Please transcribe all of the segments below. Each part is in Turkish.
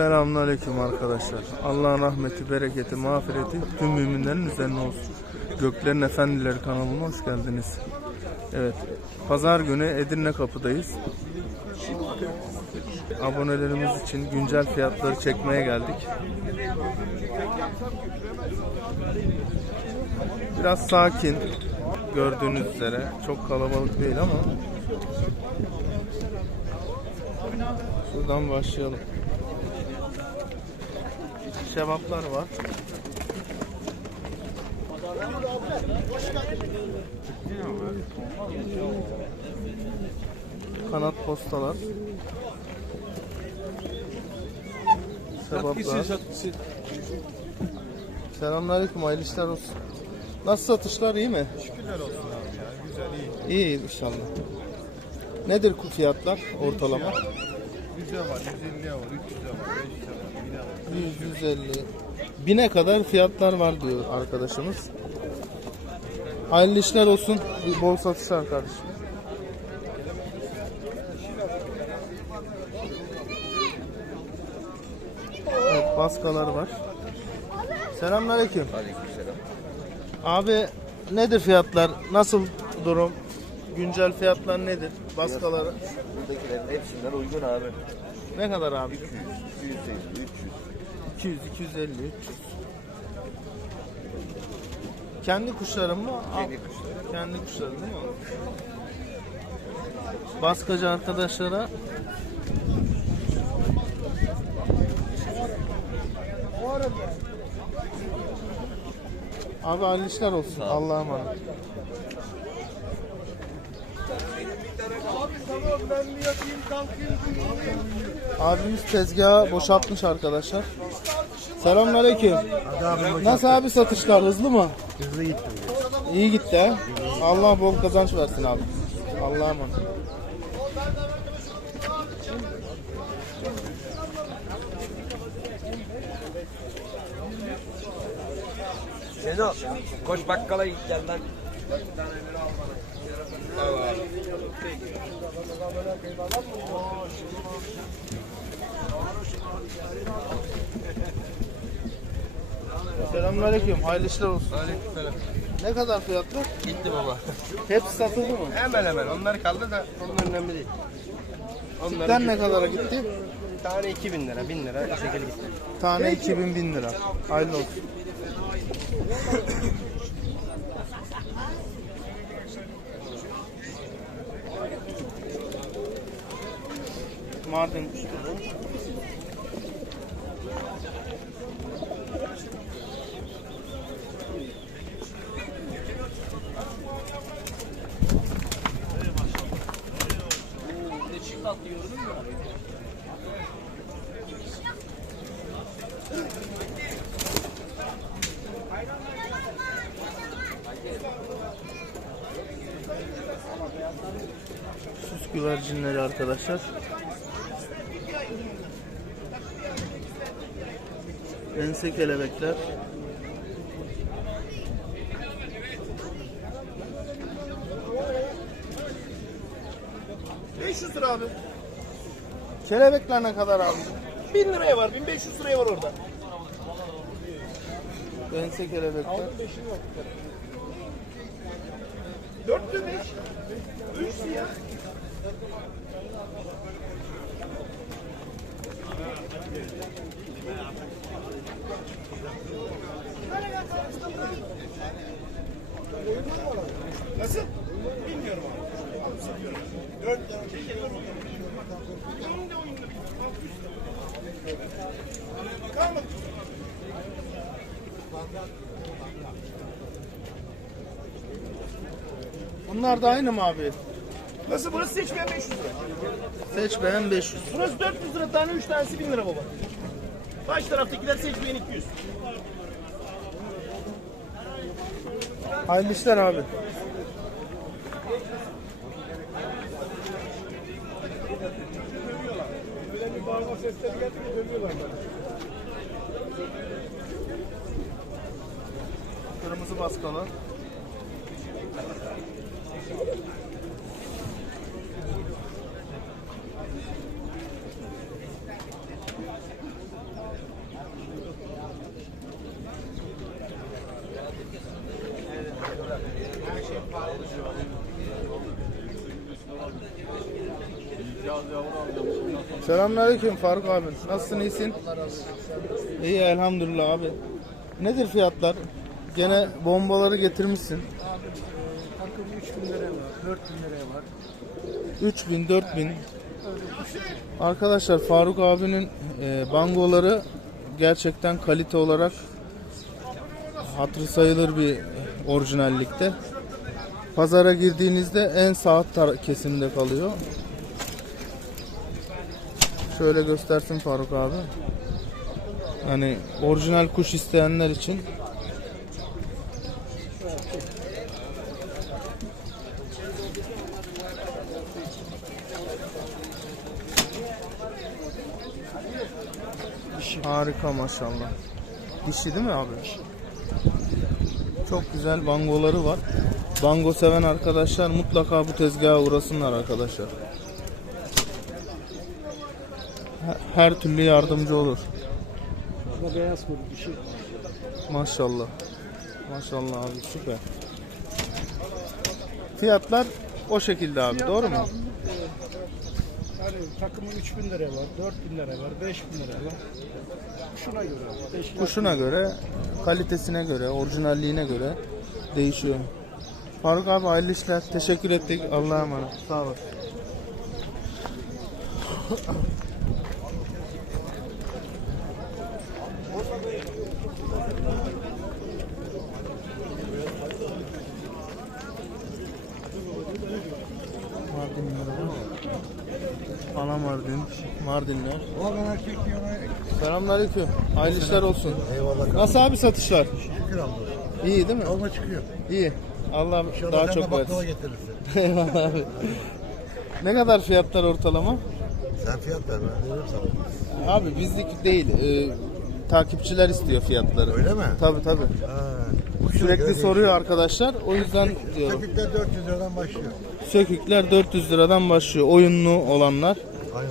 Selamünaleyküm arkadaşlar. Allah'ın rahmeti, bereketi, mağfireti tüm müminlerin üzerine olsun. Göklerin Efendileri kanalına hoş geldiniz. Evet, pazar günü Edirne kapıdayız. Abonelerimiz için güncel fiyatları çekmeye geldik. Biraz sakin gördüğünüz üzere. Çok kalabalık değil ama Şuradan başlayalım. Şevaplar var. Kanat postalar. Şevaplar. Selamünaleyküm, hayırlı işler olsun. Nasıl satışlar iyi mi? Şükürler olsun abi ya. Güzel iyi. İyi inşallah. Nedir fiyatlar ortalama? 100'e var, 150'ye var, 300'e var, 500'e var, 1000'e var. 100, 150. Bine kadar fiyatlar var diyor arkadaşımız. Hayırlı işler olsun. Bol satışlar kardeşim. Evet baskalar var. Selamünaleyküm. Aleykümselam. Abi nedir fiyatlar? Nasıl durum? Güncel fiyatlar nedir? Baskaları Buradakilerin hepsinden uygun abi. ne kadar abi? 200, 250, 300. 200, 250, 300. Kendi kuşların mı? Kendi kuşları. Kendi kuşların değil mi? Baskacı arkadaşlara Abi hayırlı işler olsun. Allah'a emanet. Abimiz tezgahı boşaltmış arkadaşlar. Selamünaleyküm. Nasıl abi satışlar hızlı mı? Hızlı gitti. İyi gitti ha. Allah bol kazanç versin abi. Allah'a emanet. Sezo, koş bakkala git gel lan. Selamünaleyküm. Hayırlı işler olsun. Aleykümselam. Ne kadar fiyatlar? Gitti baba. Hepsi satıldı mı? Hemen hemen. Onlar kaldı da onlar önemli değil. Çiftten ne kadara gitti? Tane 2000 lira, 1000 lira bir şekilde gitti. Tane 2000 bin lira. Hayırlı olsun. Mardin kuşları. Süs güvercinleri arkadaşlar. Ense kelebekler. lira abi. Kelebekler ne kadar abi? 1000 liraya var, 1500 liraya var orada. Ense kelebekler. 4 lira 5. 3 siyah. Nasıl? Bilmiyorum abi. 4 lira. Bunun da oyunda bir 600 lira. Kalmadı. Bunlar da aynı mı abi? Nasıl? Burası seçmeyen 500 lira. Seç beğen 500. Burası 400 lira tane 3 tanesi 1000 lira baba. Baş taraftakiler seçmeyen 200. Hayırlı işler abi. Öyle bir bağırma sesleri geldi mi dönüyorlar. Kırmızı baskalı. Selamünaleyküm Faruk abi. Nasılsın iyisin? İyi elhamdülillah abi. Nedir fiyatlar? Gene bombaları getirmişsin. Takım 3000 liraya var, 4000 liraya var. 3000, 4000. Arkadaşlar Faruk abinin e, bangoları gerçekten kalite olarak hatırı sayılır bir orijinallikte. Pazara girdiğinizde en sağ kesimde kalıyor. Şöyle göstersin Faruk abi. Hani orijinal kuş isteyenler için Harika maşallah. Dişi değil mi abi? Çok güzel bangoları var. Bango seven arkadaşlar mutlaka bu tezgaha uğrasınlar arkadaşlar. Her- türlü yardımcı olur. Şurada beyaz kuyruk bir şey. Maşallah. Maşallah abi süper. Fiyatlar o şekilde abi doğru mu? Yani takımın 3000 liraya var, 4000 liraya var, 5000 liraya var. Şuna göre. Kuşuna göre, kalitesine göre, orijinalliğine göre değişiyor. Faruk abi hayırlı işler. Teşekkür ettik. Allah'a emanet. Sağ ol. Mardinler var. Ana Mardin, Mardinler. Selamünaleyküm. Hayırlı işler olsun. Eyvallah. Nasıl abi satışlar? Şükür Allah'a. İyi değil mi? Yoluna çıkıyor. İyi. Allah İnşallah daha çok baklava versin. getirirsin. Eyvallah abi. Ne kadar fiyatlar ortalama? Sen fiyat ver ben veririm sana. Abi bizlik değil. e, takipçiler istiyor fiyatları. Öyle mi? Tabi tabi. Ha. Sürekli soruyor arkadaşlar. O yüzden diyorum. Sökükler 400 liradan başlıyor. Sökükler 400 liradan başlıyor. Oyunlu olanlar. Aynen.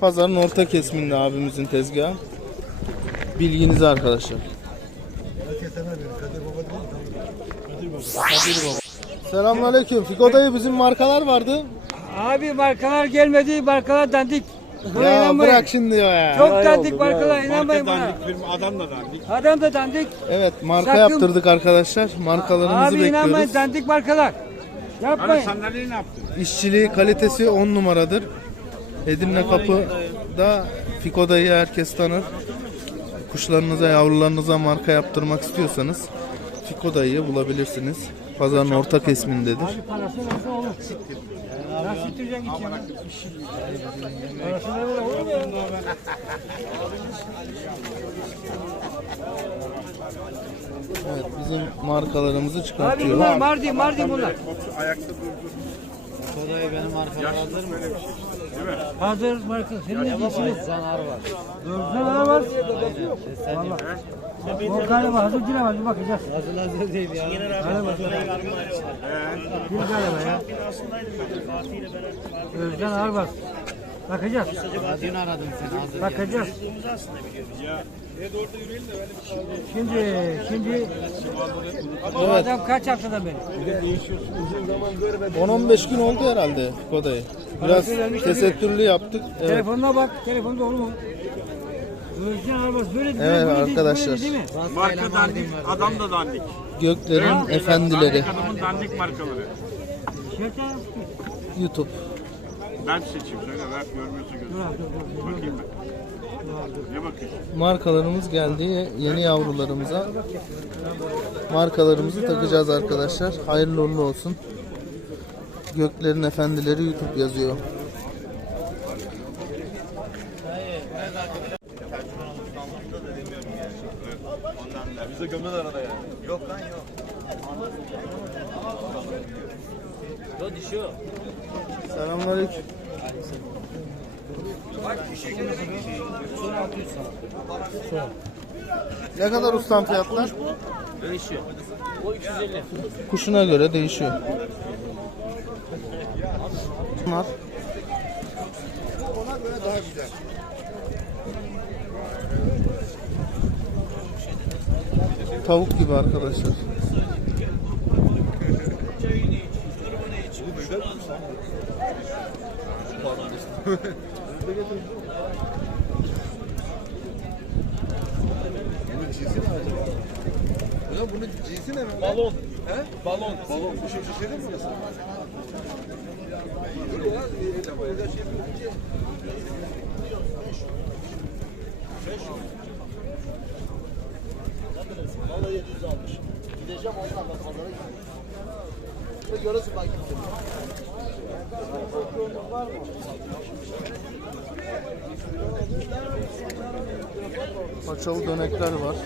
Pazarın orta kesiminde abimizin tezgahı. Bilginize arkadaşlar. Herkes sana verir. Kadir Baba değil mi? Kadir Baba. Selamünaleyküm. Fiko dayı bizim markalar vardı. Abi markalar gelmedi, markalar dandik. Buna Ya inanmayın. bırak şimdi ya. Çok dandik markalar, inanmayın buna. Adam da dandik. Adam da dandik. Evet marka Sakın- yaptırdık arkadaşlar. Markalarımızı Abi inanmayın, bekliyoruz. dandik markalar. Yapmayın. Sandalyeyi ne yaptın? İşçiliği kalitesi 10 numaradır. Edirne Kapı'da Fiko dayı herkes tanır. Kuşlarınıza, yavrularınıza marka yaptırmak istiyorsanız Fiko dayıyı bulabilirsiniz. Pazarın orta kesimindedir. Parası nasıl olur? Nasıl ittirecek içine? Parası ne olur olur mu ya? Evet, bizim markalarımızı Abi çıkartıyor. bunlar Mardin, Mardin bunlar. Kodayı benim markalar hazır mı? Hazır marka. Senin ne diyorsun? Zanar var. Zanar var. Aynen. Sen O galiba hazır cine var. Bir bakacağız. hazır hazır değil ya. Galiba. Bir galiba ya. Özcan Arbas. Bakacağız. Dün aradım seni hazır. Bakacağız. Şimdi, şimdi bu adam kaç haftadan beri? 10-15 gün oldu herhalde Fiko dayı. Biraz tesettürlü yaptık. Evet. Telefonuna bak, telefon doğru mu? Özcan Arbas böyle böyle Evet böyle değil, arkadaşlar. böyle değil mi? Marka dandik, adam da dandik. Göklerin efendileri Adamın dandik markaları. YouTube. Ben seçeyim söyle ver görmüyorsa göz. Dur abi, dur, dur, dur. Bakayım ben. Ne bakıyorsun? Markalarımız geldi. Yeni yavrularımıza markalarımızı takacağız arkadaşlar. Hayırlı uğurlu olsun. Göklerin Efendileri YouTube yazıyor. Bize gömden arada ya. Yok lan yok. Selamünaleyküm. Ne kadar ustam fiyatlar? Değişiyor. O 350. Kuşuna göre değişiyor. Bunlar Tavuk gibi arkadaşlar. Bunun cinsi ne acaba? Ulan bunun cinsi ne? Balon. He? Balon. Balon. Bu şey şişedir mi burası? Dur ya. Öyle şey yapıyor. Beş. Beş. Vallahi 700 almış. Gideceğim onlarla pazara gideceğim. Ve görürsün ben gittim. Paçalı dönekler var.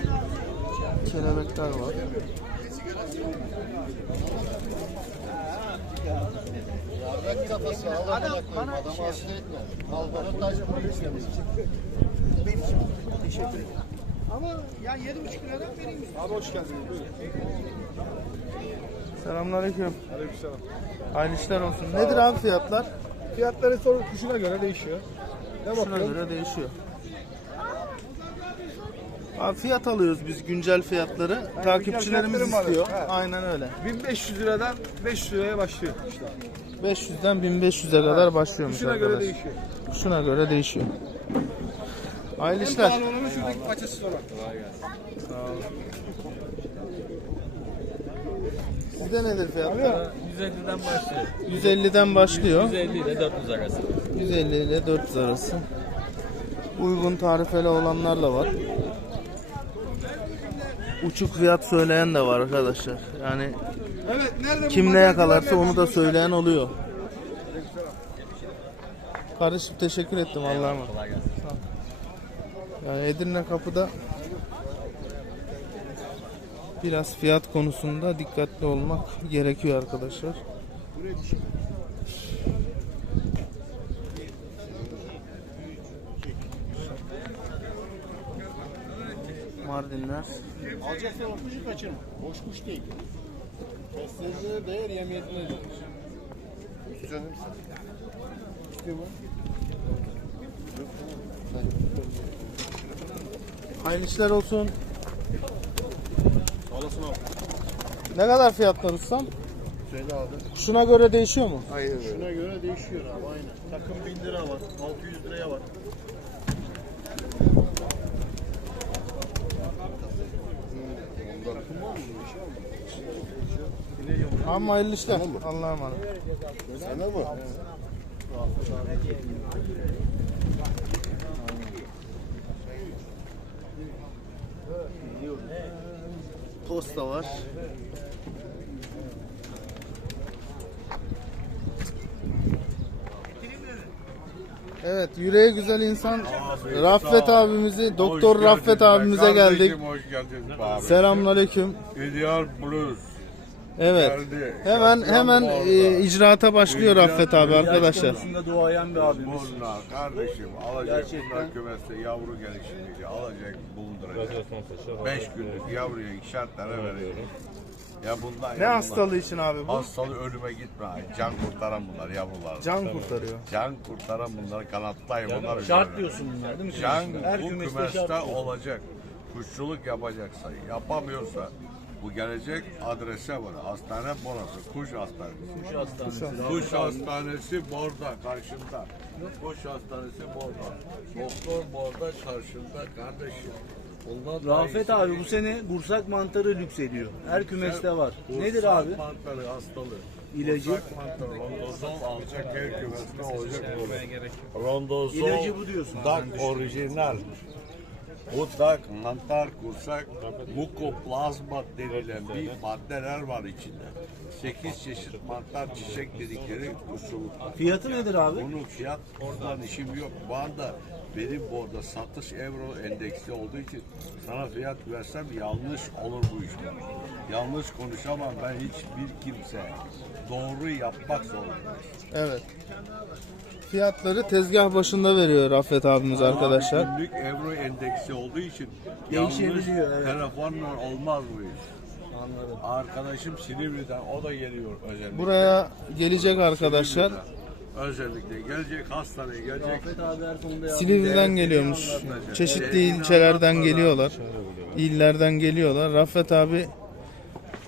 Kelebekler var. Yarrak kafası al adam, bana adamı hasta etme. Al bana taş bunu istemiş. Ama ya 7,5 liradan vereyim. Abi hoş geldiniz. Buyurun. Selamünaleyküm. Aleykümselam. Hayırlı işler olsun. Nedir abi fiyatlar? Fiyatları sorun kuşuna göre değişiyor. Ne Şuna bakıyorsun? göre değişiyor. Abi fiyat alıyoruz biz güncel fiyatları. Takipçilerimiz fiyatları mı istiyor. alıyorsun? Aynen öyle. 1500 liradan 500 liraya başlıyor işte. 500'den 1500'e kadar başlıyormuş Kuşuna arkadaş. göre değişiyor. Kuşuna göre değişiyor. Hayırlı işler. Pahalı olanı şuradaki paçası sonra. Sizde nedir fiyatlar? 150'den başlıyor. 150'den başlıyor. 150 ile 400 arası. 150 ile 400 arası. Uygun tarifeli olanlar da var. Uçuk fiyat söyleyen de var arkadaşlar. Yani Evet nerede kim ne yakalarsa onu da söyleyen oluyor. Kardeşim teşekkür ettim Allah'a emanet. Yani Edirne kapıda biraz fiyat konusunda dikkatli olmak gerekiyor arkadaşlar. Mardinler. Alacaksan o kuşu kaçırma. Boş kuş değil. Beslerine değer yemiyetine değer. Canım. İşte bu. Hayırlı işler olsun. Olasın abi. Ne kadar fiyatlar ustam? Söyle abi. Şuna göre değişiyor mu? Aynen Şuna göre değişiyor abi aynen. Takım 1000 lira var, 600 liraya var. Ama hayırlı işler. Allah'a emanet. Sana mı? Posta var. Evet, yüreği güzel insan Raffet abimizi, Doktor Raffet abimize geldik. Hoş geldiniz abi. Selamünaleyküm. İdeal Blues. Evet. Geldi. Hemen Şampiyon hemen e, icraata başlıyor İcraat Raffet abi ediyor. arkadaşlar. duayen bir abimiz. Bunlar kardeşim alacak bunlar kümeste yavru gelişimini alacak bulunduracak. 5 günlük yavruya ikişer tane verecek. Ya bunlar Ne hastalığı için abi bu? Hastalığı ölüme gitme. Can kurtaran bunlar yavrular. Can kurtarıyor. Can kurtaran bunlar kanattayım bunlar. Şart diyorsun bunlar değil mi? Can Her bu kümeste kümeste şart olacak. Kuşçuluk yapacaksa, yapamıyorsa bu gelecek adrese var. Hastane burası. Kuş hastanesi. Kuş hastanesi. Kuş hastanesi burada karşında. Kuş hastanesi burada. Doktor burada karşında kardeşim. Daha Rafet abi bu sene bursak mantarı lüksediyor. Her kümeste var. Bursak Nedir abi? mantarı hastalığı. İlacı? Bursak mantarı rondozol alacak her kümeste olacak. Rondozol. İlacı bu diyorsun. Dak orijinal. Bu dak mantar kursak mukoplazma denilen bir maddeler var içinde. 8 çeşit mantar çiçek dedikleri kuşçuluk. Fiyatı nedir abi? Bunun fiyat oradan işim yok. Bu anda benim burada satış euro endeksli olduğu için sana fiyat versem yanlış olur bu iş. Yanlış konuşamam ben hiçbir kimse. Doğru yapmak zorundayım. Evet. Fiyatları tezgah başında veriyor Raffet abimiz arkadaşlar. Günlük euro endeksi olduğu için yanlış Değişebiliyor, evet. telefonla olmaz bu iş. Anladım. Arkadaşım Silivri'den o da geliyor özellikle. Buraya gelecek arkadaşlar. Özellikle gelecek hastaneye gelecek. Rafet abi her konuda ya. Silivri'den geliyormuş. Çeşitli ilçelerden geliyorlar. İllerden geliyorlar. Raffet abi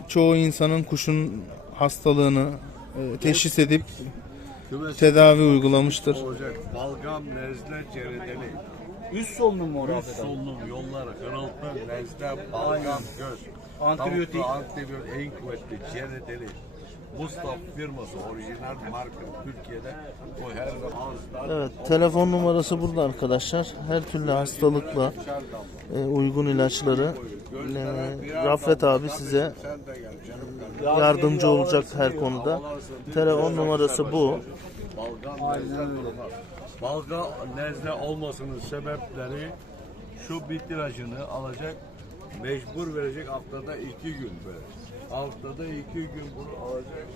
çoğu insanın kuşun hastalığını e, teşhis edip tedavi uygulamıştır. olacak. Balgam, nezle, ceredeli. Üst solunum mu Üst solunum yolları, kırıltı, nezle, balgam, göz. Antibiyotik. Antibiyotik en kuvvetli, ceredeli. Mustafa firması orijinal marka Türkiye'de bu her zaman Evet, telefon numarası burada arkadaşlar. Her türlü hastalıkla e, uygun ilaçları e, Rafet abi size yardımcı olacak her konuda. Telefon numarası bu. Balgam nezle olmasının sebepleri şu bitirajını alacak mecbur verecek haftada iki gün böyle. Haftada iki gün bunu alacak.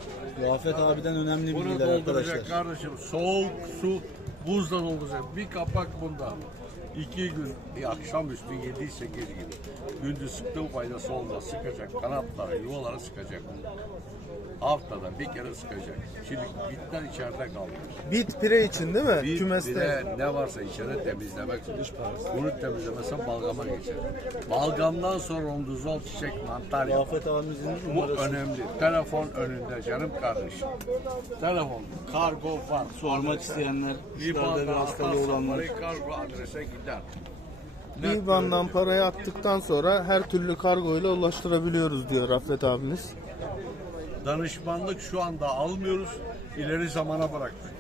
Rafet abiden önemli Bunu bilgiler dolduracak arkadaşlar. kardeşim. Soğuk su buzla dolduracak. Bir kapak bunda. İki gün e, akşamüstü 7-8 gibi. Gündüz sıktığı faydası olmaz. Sıkacak. Kanatları, yuvaları sıkacak. Haftada bir kere sıkacak. Şimdi bitler içeride kalmış. Bit pire için değil mi? Bir, Kümeste. bir de ne varsa içeri temizlemek. Bunu temizlemezsen balgama geçer. Balgamdan sonra onduzol çiçek mantar yapar. Rafet abimizin Bu numarası. önemli. Telefon önünde canım kardeşim. Telefon, kargo var. Sormak isteyenler, dışarıda bir İBAN'dan hastalığı olanlar. parayı kargo adrese gider. İBAN'dan parayı attıktan sonra her türlü kargo ile ulaştırabiliyoruz diyor Rafet abimiz. Danışmanlık şu anda almıyoruz. ileri zamana bıraktık.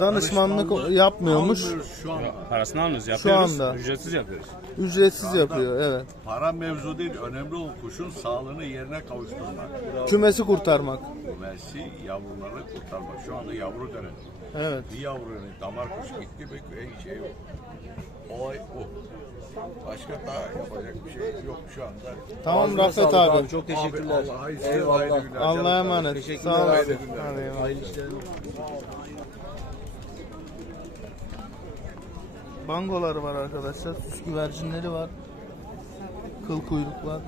Danışmanlık yapmıyormuş. Almıyoruz şu anda. Parasını almıyoruz, Şu yapıyoruz. anda. Ücretsiz yapıyoruz. Ücretsiz yapıyor evet. Para mevzu değil. Önemli olan kuşun sağlığını yerine kavuşturmak. Kümesi kurtarmak. Kümesi yavruları kurtarmak. Şu anda yavru dönemi. Evet. Bir yavrunun damar kuşu gitti en şey yok. Olay bu. Başka daha yapacak bir şey yok şu anda. Tamam Ağzına Rafet sağlık abi. Çok teşekkürler. Abi, Allah hayırlı Eyvallah. Allah'a emanet. Teşekkürler. Sağ Hayırlı olasın. günler. Hadi eyvallah. Hayırlı işler. Bangoları var arkadaşlar. Süs güvercinleri var. Kıl kuyruklar.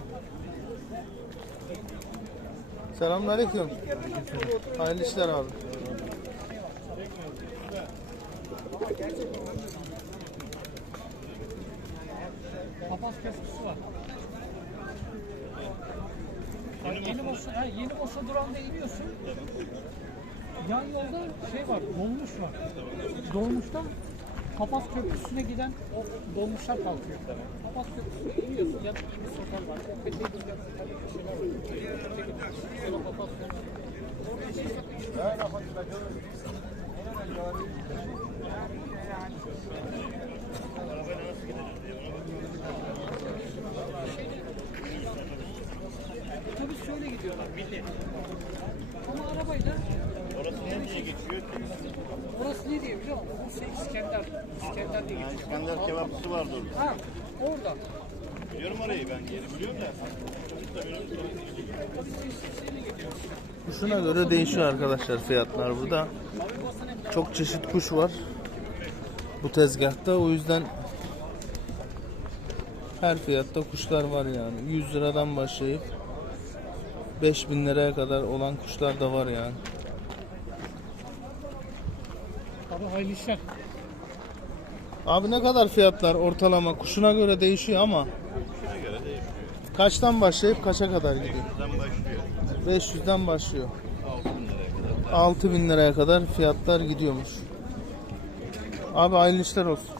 Selamünaleyküm. Hayırlı işler abi. Papaz köprüsü var. Yani yeni Bosa, ha, yeni Bosa durağında iniyorsun. Yan yolda şey var, dolmuş var. Dolmuştan Papaz Köprüsü'ne giden o dolmuşlar kalkıyor. Papaz Köprüsü'ne iniyorsun, yanında bir sokak var. Bir şeyler var. İskender kebapçısı vardı orada. Ha, orada. Biliyorum orayı ben yeri biliyorum da. Kuşuna göre değişiyor arkadaşlar fiyatlar burada. Çok çeşit kuş var bu tezgahta. O yüzden her fiyatta kuşlar var yani. 100 liradan başlayıp 5000 liraya kadar olan kuşlar da var yani. Abi hayırlı işler. Abi ne kadar fiyatlar ortalama kuşuna göre değişiyor ama kaçtan başlayıp kaça kadar gidiyor? 500'den başlıyor. 6000 liraya kadar fiyatlar gidiyormuş. Abi hayırlı işler olsun.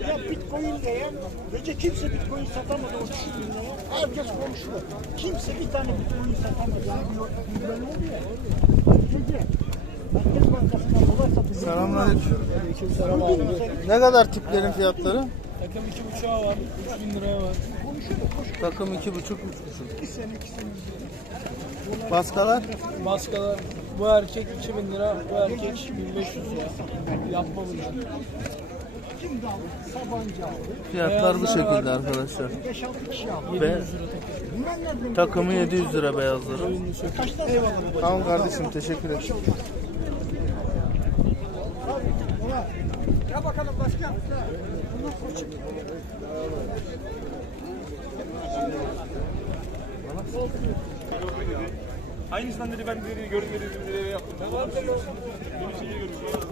Ya Bitcoin diye gece kimse Bitcoin satamadı o düşük binlere. Herkes konuşuyor. Kimse bir tane Bitcoin satamadı. Yani böyle oluyor. Gece Merkez Bankası'ndan dolar satıyor. Selamünaleyküm. Ne kadar tiplerin fiyatları? Takım 2.5'a var, 3000 liraya var. Takım iki buçuk, üç buçuk. Baskalar? Baskalar, bu erkek 2000 lira, bu erkek 1500 lira. Yapma bunu. Kim de aldı? Sabancı aldı. Fiyatlar bu şekilde arkadaşlar. 5-6 kişi aldı. Ve takımı 700 lira beyazları. Tamam kardeşim teşekkür ederim. Ya bakalım başka. Bunlar koçum. Aynısından dedi ben dedi görünmedi dedi yaptım. Ne var yok. Bir şeyi görüyorum.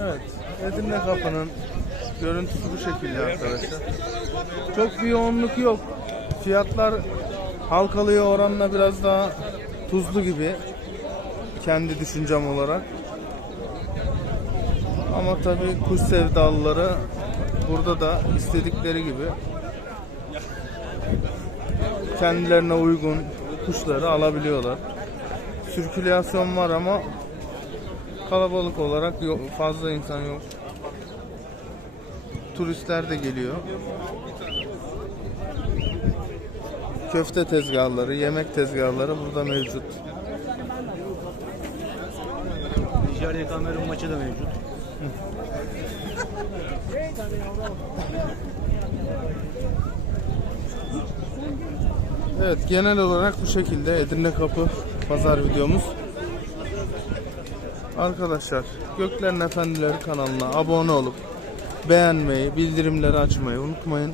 Evet. Edirne Kapı'nın görüntüsü bu şekilde arkadaşlar. Çok bir yoğunluk yok. Fiyatlar halkalıya oranla biraz daha tuzlu gibi. Kendi düşüncem olarak. Ama tabii kuş sevdalıları burada da istedikleri gibi kendilerine uygun kuşları alabiliyorlar. Sirkülasyon var ama kalabalık olarak yok, fazla insan yok. Turistler de geliyor. Köfte tezgahları, yemek tezgahları burada mevcut. Ticari Kamerun maçı da mevcut. Evet genel olarak bu şekilde Edirne Kapı pazar videomuz. Arkadaşlar Göklerin Efendileri kanalına abone olup beğenmeyi, bildirimleri açmayı unutmayın.